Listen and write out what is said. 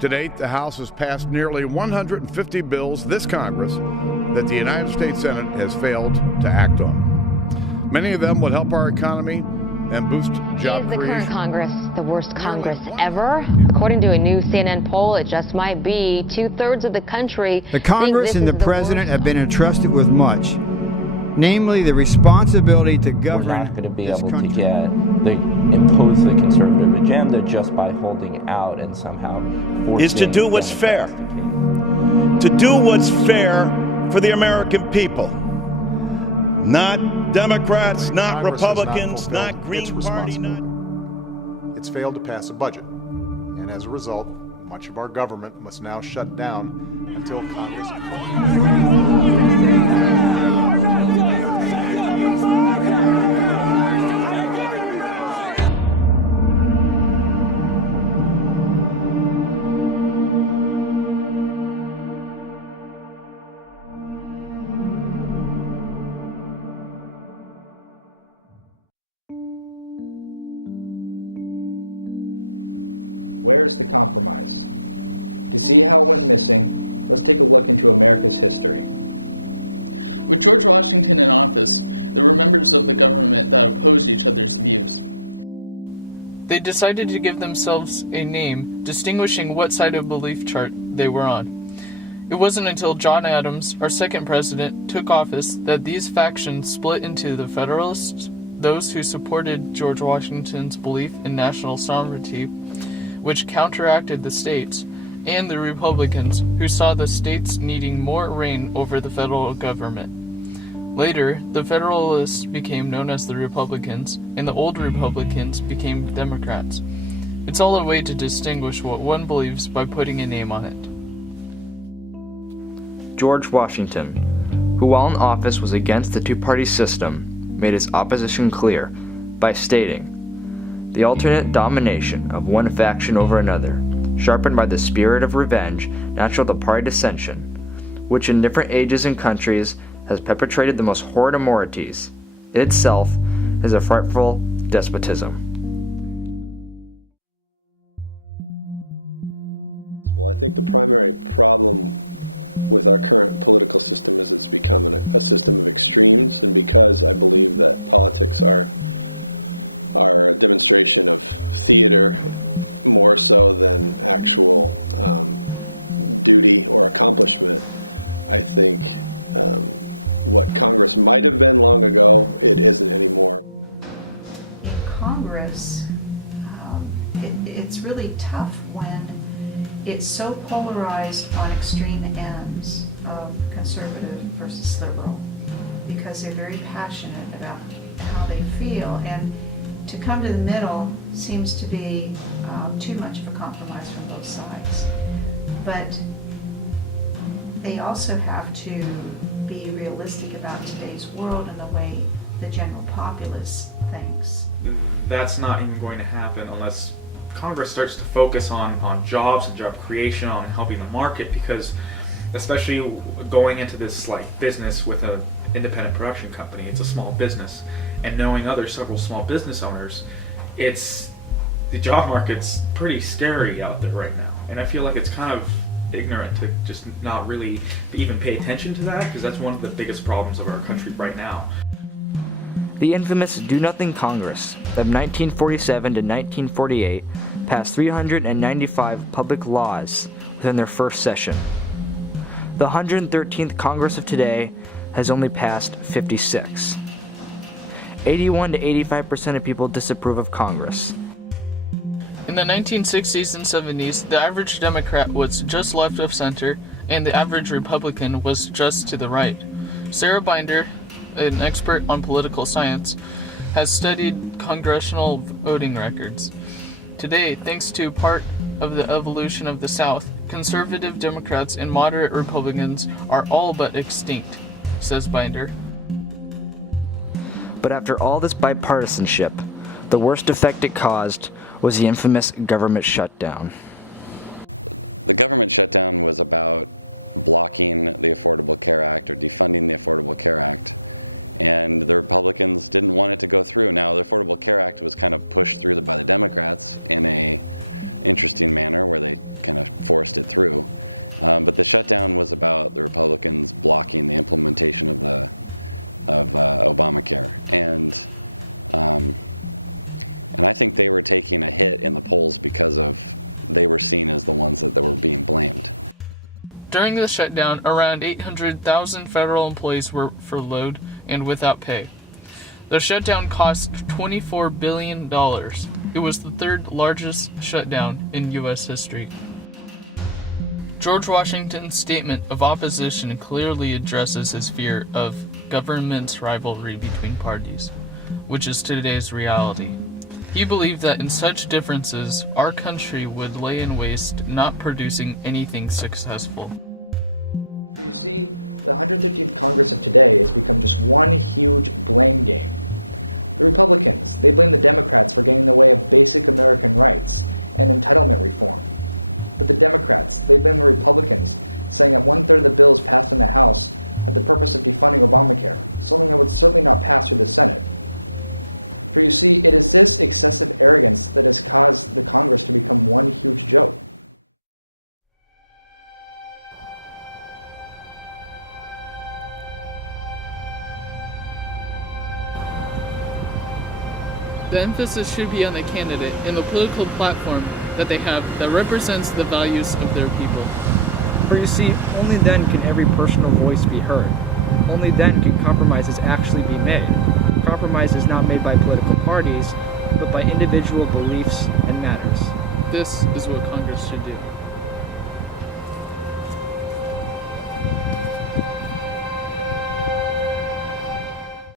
To date, the House has passed nearly 150 bills this Congress that the United States Senate has failed to act on. Many of them would help our economy and boost job creation. Is the current Congress the worst Congress ever? According to a new CNN poll, it just might be. 2/3 of the country. The Congress and the President have been entrusted with much, namely the responsibility to govern. We're not going to be able to impose the conservative agenda just by holding out and somehow forcing. Is to do what's fair. To do what's fair for the American people. Not Democrats, not Congress Republicans, not not Green Party. It's failed to pass a budget. And as a result, much of our government must now shut down until Congress. Where is the compromise? To see how it went missing, let's take a look into America's history. With George Washington in office, there were members of the government that opposed each other's views. They decided to give themselves a name distinguishing what side of belief chart they were on. It wasn't until John Adams, our second president, took office that these factions split into the Federalists, those who supported George Washington's belief in national sovereignty, which counteracted the states, and the Republicans, who saw the states needing more reign over the federal government. Later, the Federalists became known as the Republicans, and the old Republicans became Democrats. It's all a way to distinguish what one believes by putting a name on it. George Washington, who while in office was against the two-party system, made his opposition clear by stating, "The alternate domination of one faction over another, sharpened by the spirit of revenge natural to party dissension, which in different ages and countries has perpetrated the most horrid immoralities, it itself is a frightful despotism." Well, I think the primary problem with our current political system is it's become a system of extremes, and because I believe that politics are a demonstration of theater more so than actual duty or accomplishment, I think what Congress might have been long ago, it isn't anymore. In Congress, it's really tough when it's so polarized on extreme ends of conservative versus liberal, because they're very passionate about how they feel, and to come to the middle seems to be too much of a compromise on both sides. But they also have to be realistic about today's world and the way the general populace thinks. That's not even going to happen unless Congress starts to focus on jobs and job creation, on helping the market, because especially going into this like business with an independent production company, it's a small business, and knowing several small business owners, the job market's pretty scary out there right now, and I feel like it's kind of ignorant to just not really even pay attention to that, because that's one of the biggest problems of our country right now. The infamous Do-Nothing Congress of 1947 to 1948 passed 395 public laws within their first session. The 113th Congress of today has only passed 56. 81 to 85% of people disapprove of Congress. In the 1960s and 70s, the average Democrat was just left of center, and the average Republican was just to the right. Sarah Binder, an expert on political science, has studied congressional voting records. Today, thanks to part of the evolution of the South, conservative Democrats and moderate Republicans are all but extinct, says Binder. But after all this bipartisanship, the worst effect it caused was the infamous government shutdown. The government shutdown was about blocking the Affordable Care Act or defunding the Affordable Care Act, and the Republicans didn't want it to go through. Now, the Affordable Care Act was kind of pushed through by the Democrats in a interesting manner, where they kind of forced it through. But the shutdown was about the Republicans blocking the implementation of Obamacare, and I think they were taking a hit in the polls because they were seen as the ones that were being blamed. During the shutdown, around 800,000 federal employees were furloughed and without pay. The shutdown cost $24 billion. It was the third largest shutdown in U.S. history. George Washington's statement of opposition clearly addresses his fear of government's rivalry between parties, which is today's reality. He believed that in such differences, our country would lay in waste, not producing anything successful. You see, the 113th Congress of today has become just one huge blame game. The Republicans, they blame the Democrats for getting in the way of basic American rights and entitlement reform. But the Democrats, they blame the Republicans, saying that 1/3 of the bills passed in the House had the purpose of defunding Obamacare, something that would certainly not pass through the Senate. For you see, it is this excessive arrogance that has caused the Congress to become one huge joke. The emphasis should be on the candidate and the political platform that they have that represents the values of their people. For you see, only then can every personal voice be heard. Only then can compromises actually be made. Compromise is not made by political parties, but by individual beliefs and matters. This is what Congress should do.